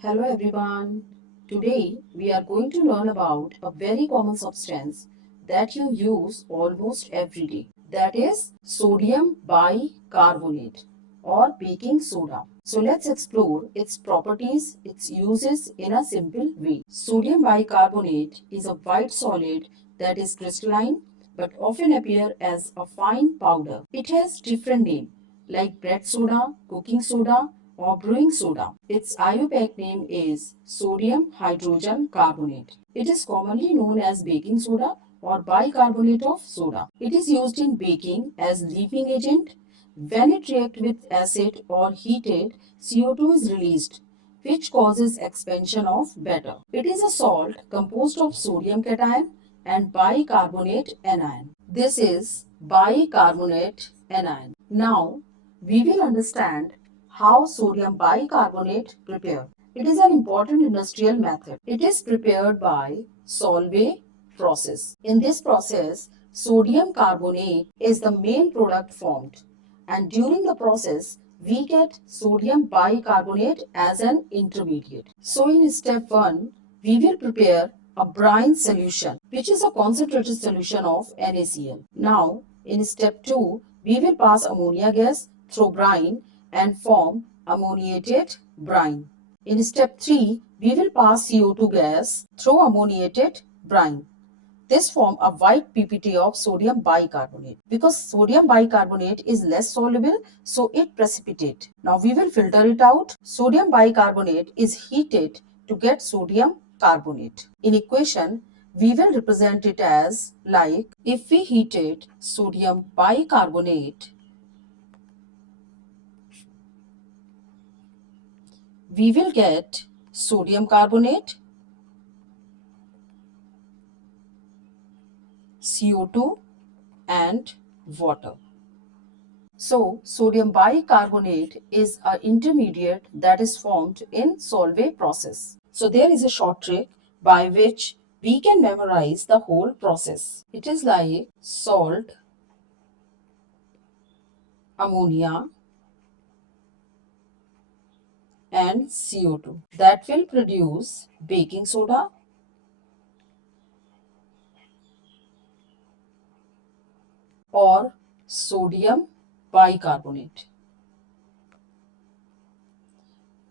Hello everyone. Today we are going to learn about a very common substance that you use almost every day. That is sodium bicarbonate or baking soda. So let's explore its properties, its uses in a simple way. Sodium bicarbonate is a white solid that is crystalline but often appear as a fine powder. It has different names like bread soda, cooking soda, or brewing soda. Its IUPAC name is sodium hydrogen carbonate. It is commonly known as baking soda or bicarbonate of soda. It is used in baking as leavening agent. When it reacts with acid or heated, CO2 is released, which causes expansion of batter. It is a salt composed of sodium cation and bicarbonate anion. This is bicarbonate anion. Now, we will understand how sodium bicarbonate prepared. It is an important industrial method. It is prepared by Solvay process. In this process, sodium carbonate is the main product formed, and during the process, we get sodium bicarbonate as an intermediate. So in step 1, we will prepare a brine solution, which is a concentrated solution of NaCl. Now, in step 2, we will pass ammonia gas through brine and form ammoniated brine. In step 3, we will pass CO2 gas through ammoniated brine. This form a white PPT of sodium bicarbonate. Because sodium bicarbonate is less soluble, so it precipitate. Now we will filter it out. Sodium bicarbonate is heated to get sodium carbonate. In equation, we will represent it as like if we heated sodium bicarbonate, we will get sodium carbonate, CO2 and water. So, sodium bicarbonate is an intermediate that is formed in Solvay process. So, there is a short trick by which we can memorize the whole process. It is like salt, ammonia, and CO2 that will produce baking soda or sodium bicarbonate.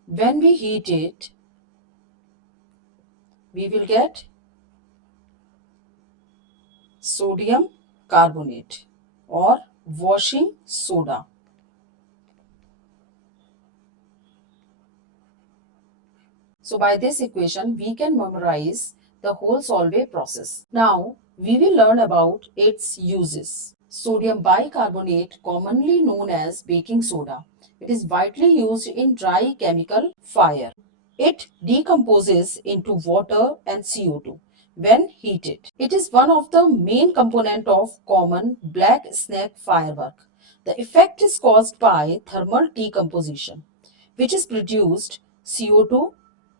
When we heat it, we will get sodium carbonate or washing soda. So by this equation, we can memorize the whole Solvay process. Now, we will learn about its uses. Sodium bicarbonate, commonly known as baking soda. It is widely used in dry chemical fire. It decomposes into water and CO2 when heated. It is one of the main components of common black snake firework. The effect is caused by thermal decomposition, which is produced CO2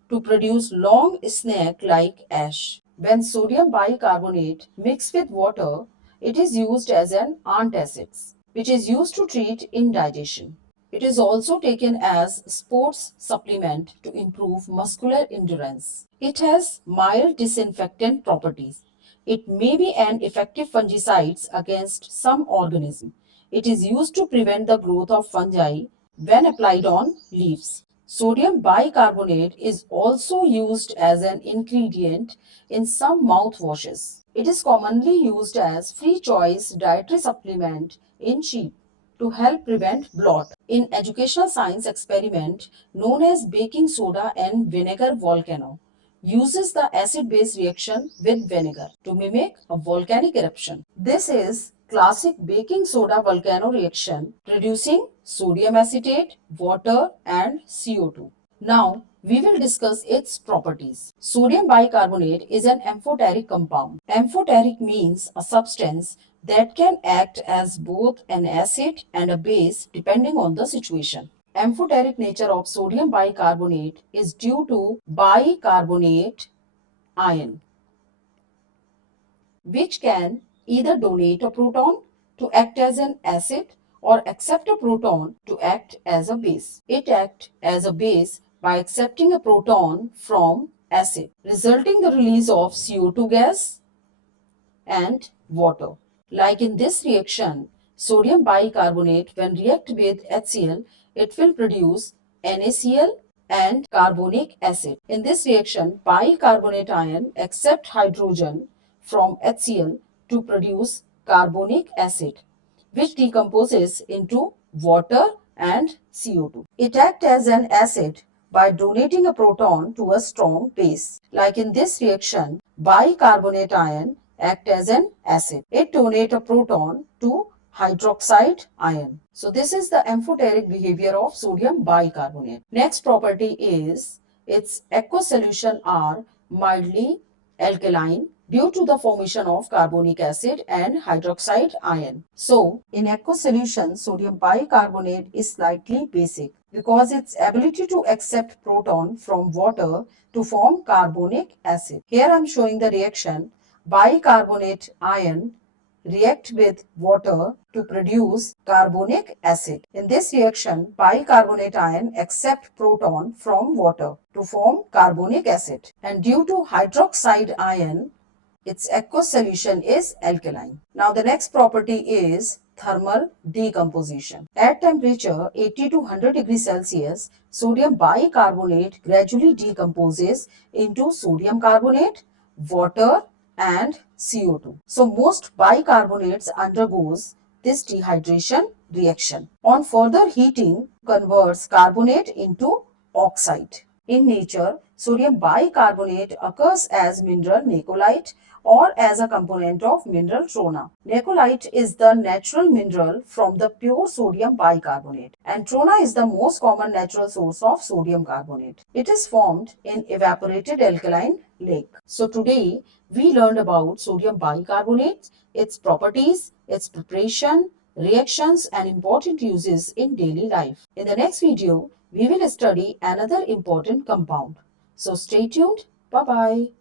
to produce long snake-like ash. When sodium bicarbonate mixed with water, it is used as an antacid, which is used to treat indigestion. It is also taken as sports supplement to improve muscular endurance. It has mild disinfectant properties. It may be an effective fungicide against some organisms. It is used to prevent the growth of fungi when applied on leaves. Sodium bicarbonate is also used as an ingredient in some mouthwashes. It is commonly used as free choice dietary supplement in sheep to help prevent blot. In educational science experiment known as baking soda and vinegar volcano, uses the acid-base reaction with vinegar to mimic a volcanic eruption. This is classic baking soda volcano reaction producing sodium acetate, water and CO2. Now, we will discuss its properties. Sodium bicarbonate is an amphoteric compound. Amphoteric means a substance that can act as both an acid and a base depending on the situation. Amphoteric nature of sodium bicarbonate is due to bicarbonate ion, which can either donate a proton to act as an acid or accept a proton to act as a base. It acts as a base by accepting a proton from acid, resulting the release of CO2 gas and water. Like in this reaction, sodium bicarbonate when react with HCl, it will produce NaCl and carbonic acid. In this reaction, bicarbonate ion accept hydrogen from HCl to produce carbonic acid, which decomposes into water and CO2. It acts as an acid by donating a proton to a strong base. Like in this reaction, bicarbonate ion act as an acid. It donates a proton to hydroxide ion. So this is the amphoteric behavior of sodium bicarbonate. Next property is its aqueous solution are mildly alkaline due to the formation of carbonic acid and hydroxide ion. So, in aqueous solution, sodium bicarbonate is slightly basic because its ability to accept proton from water to form carbonic acid. Here I am showing the reaction. Bicarbonate ion react with water to produce carbonic acid. In this reaction, bicarbonate ion accept proton from water to form carbonic acid. And due to hydroxide ion, its aqueous solution is alkaline. Now the next property is thermal decomposition. At temperature 80 to 100 degrees Celsius, sodium bicarbonate gradually decomposes into sodium carbonate, water and CO2. So most bicarbonates undergoes this dehydration reaction. On further heating, converts carbonate into oxide. In nature, sodium bicarbonate occurs as mineral nacolite or as a component of mineral trona. Nacolite is the natural mineral from the pure sodium bicarbonate, and trona is the most common natural source of sodium carbonate. It is formed in evaporated alkaline lake. So today we learned about sodium bicarbonate, its properties, its preparation, reactions and important uses in daily life. In the next video, we will study another important compound. So stay tuned. Bye-bye.